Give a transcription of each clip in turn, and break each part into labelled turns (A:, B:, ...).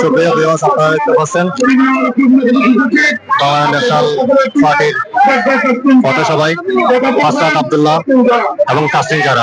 A: সুপ্রিয় বিবাস আপনারা দেখতে পাচ্ছেন বাংলা ন্যাশনাল পার্টির পথসভায় ফাসরাত আবদুল্লাহ এবং তাসরিন যারা।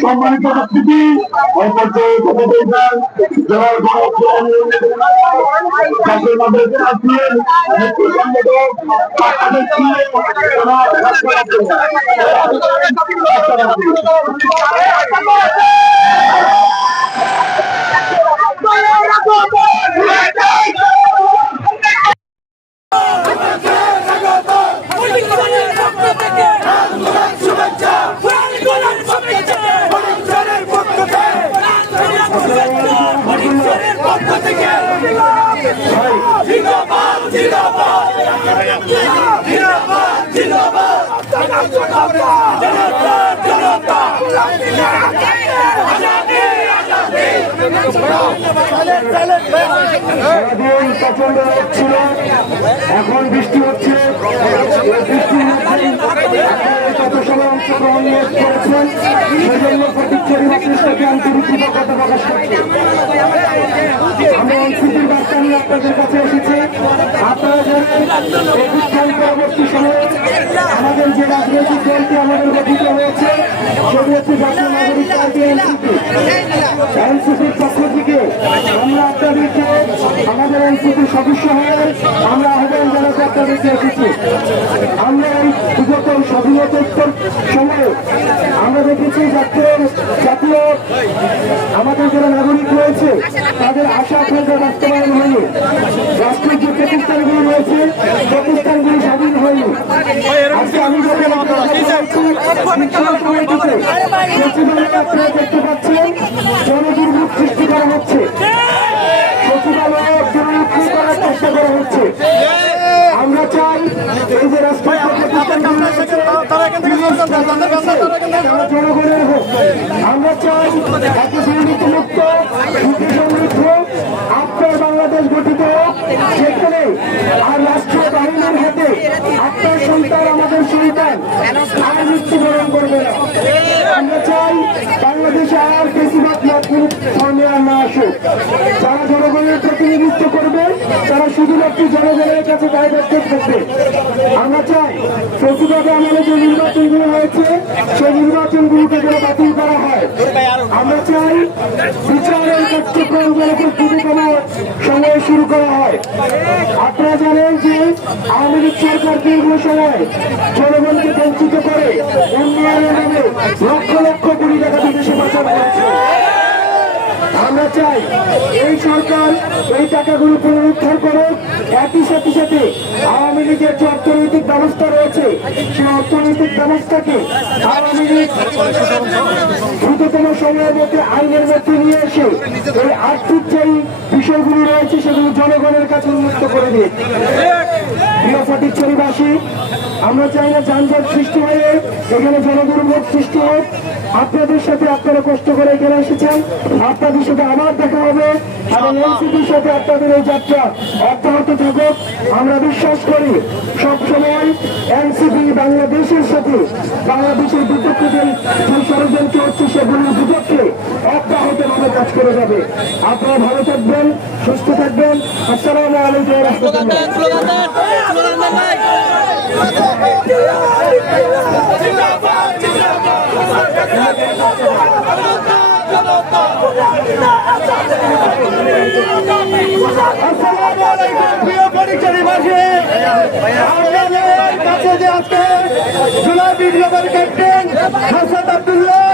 B: ছিলেন সারাদিন প্রচণ্ড রোদ ছিল এখন বৃষ্টি হচ্ছে অংশগ্রহণ করেছেন সেজন্য কৃতজ্ঞতা প্রকাশ করছি আমরা অংশীতির বার্তা কাছে এসেছি। আপনারা জানেন সময়ে আমাদের যে রাজনৈতিক দলটি আমাদের হয়েছে, সেটি হচ্ছে জাতীয় নাগরিক পার্টি এনসিপি। থেকে আমরা আপনাদেরকে, আমাদের এনসিপির সদস্য আমরা আহ্বান জানাতে আপনাদেরকে এসেছি। আমরা এই বিগত আমরা দেখেছি জাতীয় জাতীয় আমাদের যারা নাগরিক রয়েছে তাদের আকাঙ্ক্ষা বাস্তবায়ন হয়নি। রাষ্ট্রের যে প্রতিষ্ঠানগুলি রয়েছে, প্রতিষ্ঠানগুলি স্বাধীন হয়নি। আজকে আমি দেখতে পাচ্ছেন জনদুর্ভোগ সৃষ্টি করা হচ্ছে সচিবালয়ে দুর্নীতি করা হচ্ছে আমরা চাই এই যে রাষ্ট্রীয় জনগণের হোক আমরা চাই একটি দুর্নীতিমুক্ত সুখী সমৃদ্ধ আপনার বাংলাদেশ গঠিত হোক যেখানে আর রাষ্ট্রীয় বাহিনীর হাতে আপনার সন্তান আমাদের সন্তান আর মৃত্যুবরণ করবে না আমরা চাই বাংলাদেশে আর বেশিরভাগ নতুন ধর্মে আর না আসুক যারা জনগণের প্রতিনিধিত্ব করবে, তারা শুধুমাত্র জনগণের কাছে দায়বদ্ধ থাকবে আমরা চাই প্রতিবাদে আমাদের যে নির্বাচনগুলো হয়েছে, সেই নির্বাচনগুলোকে যেন বাতিল করা হয়। আমরা চাই বিচারের কার্যক্রম যেন দ্রুততম সময়ে শুরু করা হয়। আপনারা জানেন যে আওয়ামী লীগ সরকার দীর্ঘ সময় জনগণকে বঞ্চিত করে উন্নয়নের নামে লক্ষ লক্ষ কোটি টাকা বিদেশে পাচার করেছে। আমরা চাই এই সরকার এই টাকাগুলো পুনরুদ্ধার করুক। একই সাথে সাথে আওয়ামী লীগের যে অর্থনৈতিক ব্যবস্থা রয়েছে, সেই অর্থনৈতিক ব্যবস্থাকে আওয়ামী লীগ দ্রুততম সময়ের মধ্যে আইনের মধ্যে নিয়ে এসে এই আর্থিক যেই বিষয়গুলি রয়েছে, সেগুলো জনগণের কাছে উন্মুক্ত করে দিন প্রিয় আমরা চাই না যানজট সৃষ্টি হয়ে এখানে জনদুর্ভোগ সৃষ্টি হোক আপনাদের সাথে আপনারা কষ্ট করে এখানে এসেছেন। আপনাদের সাথে আবার দেখা হবে। এবং এনসিপির সাথে আপনাদের এই যাত্রা অব্যাহত থাকুক। আমরা বিশ্বাস করি সবসময় এনসিপি বাংলাদেশের সাথে বাংলাদেশের বিপক্ষে যে ষড়যন্ত্র হচ্ছে সেগুলির বিপক্ষে অব্যাহতভাবে কাজ করে যাবে। আপনারা ভালো থাকবেন সুস্থ থাকবেন। আসসালামু আলাইকুম রহমতুল্লাহ
C: স্লোগান দেন স্লোগান দেন ভাই
B: আসসালামু আলাইকুম প্রিয় পরিচারীবাসী আপনাদের কাছে যে আজকে জুলাই বিপ্লবের ক্যাপ্টেন হাসান আব্দুল্লাহ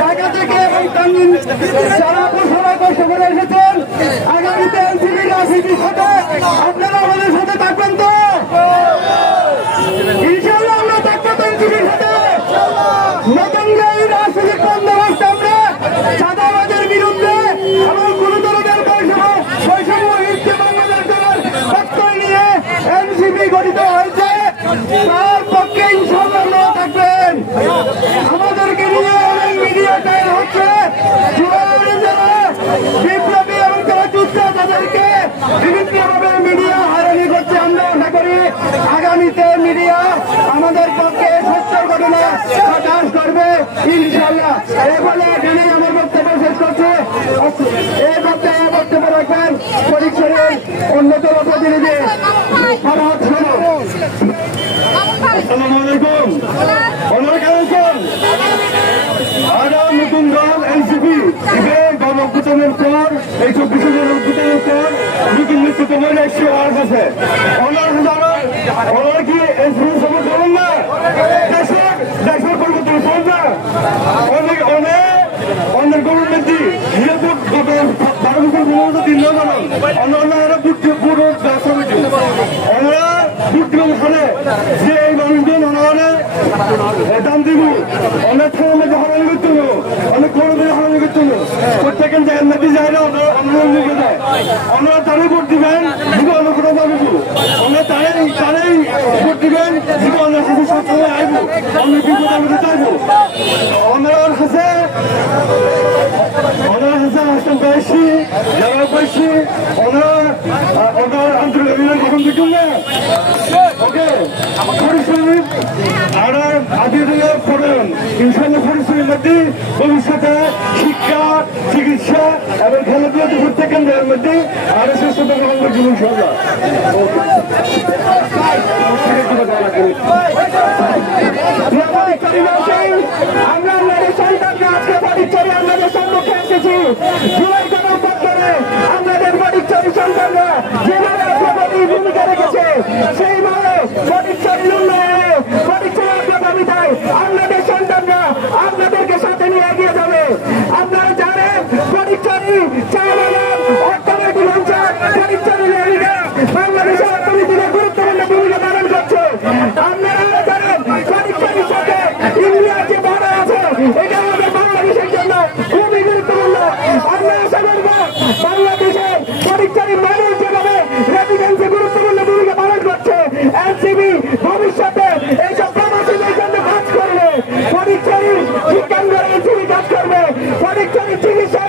B: ঢাকা থেকে এবং যারা ঘোষণা কষ্ট করে এসেছেন আগামীতে এনসিপি রাজনীতির সাথে আপনারা আমাদের থাকবেন তো ইনশাল্লাহ আমরা থাকব এনসিপির সাথে। নতুন যে এই রাজনৈতিক বন্দোবস্ত আমরা চাঁদাবাজের বিরুদ্ধে এবং কোন ধরনের বৈষম্য বৈষম্য হিন্দু বাংলাদেশ দলের পক্ষই নিয়ে এনসিপি গঠিত হয়েছে তার পক্ষে ইনশাল্লাহ আপনারা থাকবেন আমাদেরকে নিয়ে অনেক মিডিয়া টাইম হচ্ছে যুবকরা যারা বিপ্লবী এবং যারা যুদ্ধ তাদেরকে বিভিন্নভাবে মিডিয়া হয়রানি করছে আমরা আশা করি আগামীতে মিডিয়া আমাদের পক্ষে সত্যের ঘটনা প্রকাশ এই বলে এখানে আমার বক্তব্য শেষ করছে। এই বক্তব্য বক্তব্য রাখবেন। পরীক্ষার অন্যতম প্রতিনিধি ফরহাদ খান। আসসালামু আলাইকুম। ওনারা কেমন আগাম নতুন দল এনসিপি। ঈদের গণঅভ্যুত্থানের পর এই চব্বিশে গণঅভ্যুত্থানের পর নতুন নেতৃত্ব মনে একশো আট আছে। ওনার যারা কি এনসিপি সমর্থন না? দেশের দেশের অনেক অনেক অনেক গভর্নমেন্টই নিরাপদ গত বারো বছর পনেরো দিন না জানান অন্যান্য বুদ্ধি পুরো সমিতি ওনারা বুদ্ধিমান হানে যে এই মানুষজন দিব অনেক সময় হারানি করতে হলো অনেক গরমে হারানি করতে হলো যায় না অন্যান্য দিকে যায় ওনারা তারাই ভোট দিবেন দিব অন্য কোনো পাবো ওনারা তারাই তারাই ভোট দিবেন দিব অন্য সাথে সবসময় আইব অন্য বিপদ আমি চাইব ওনার কাছে ওনার কাছে আসতে পাইছি যারা পাইছি ওনার ওনার আন্তরিক অভিনয় কখন দেখুন না ওকে পরিশ্রমিক আর আদি দিলে ইনশাল্লাহ পরিশ্রমের মধ্যে ভবিষ্যতে শিক্ষা, চিকিৎসা এবং খেলাধুলাতে প্রত্যেকের দেওয়ার মধ্যে আরও সুস্থতা গ্রহণ করছি ইনশাল্লাহ আমরা আমাদের সন্তানকে আজকে পরিচয় আমাদের সম্মুখে এসেছি জুলাই গণঅভ্যুত্থানে আমাদের সন্তানরা যেভাবে ভূমিকা রেখেছে সেইভাবে পরিচয় উন্নয়নে পরিচয় দাবিতায় আপনাদের সন্তানরা আপনাদেরকে সাথে নিয়ে এগিয়ে যাবে আপনারা জানেন পরিচয় চালানোর অর্থনৈতিক অঞ্চল পরিচয় লেডিরা বাংলাদেশের অর্থনীতিতে গুরুত্বপূর্ণ ভূমিকা পালন করছে আপনারা জানেন পরিচয়ের সাথে ইন্ডিয়ার যে আছে এটা আমাদের বাংলাদেশের জন্য খুবই গুরুত্বপূর্ণ আমরা আশা করব বাংলাদেশের পরিচয় মানুষ যেভাবে রেসিডেন্সে গুরুত্বপূর্ণ ভূমিকা পালন করছে এনসিবি ভবিষ্যতে এইসব প্রবাসীদের জন্য কাজ করবে পরিচয় শিক্ষাঙ্গনে এনসিবি কাজ করবে পরিচয় চিকিৎসা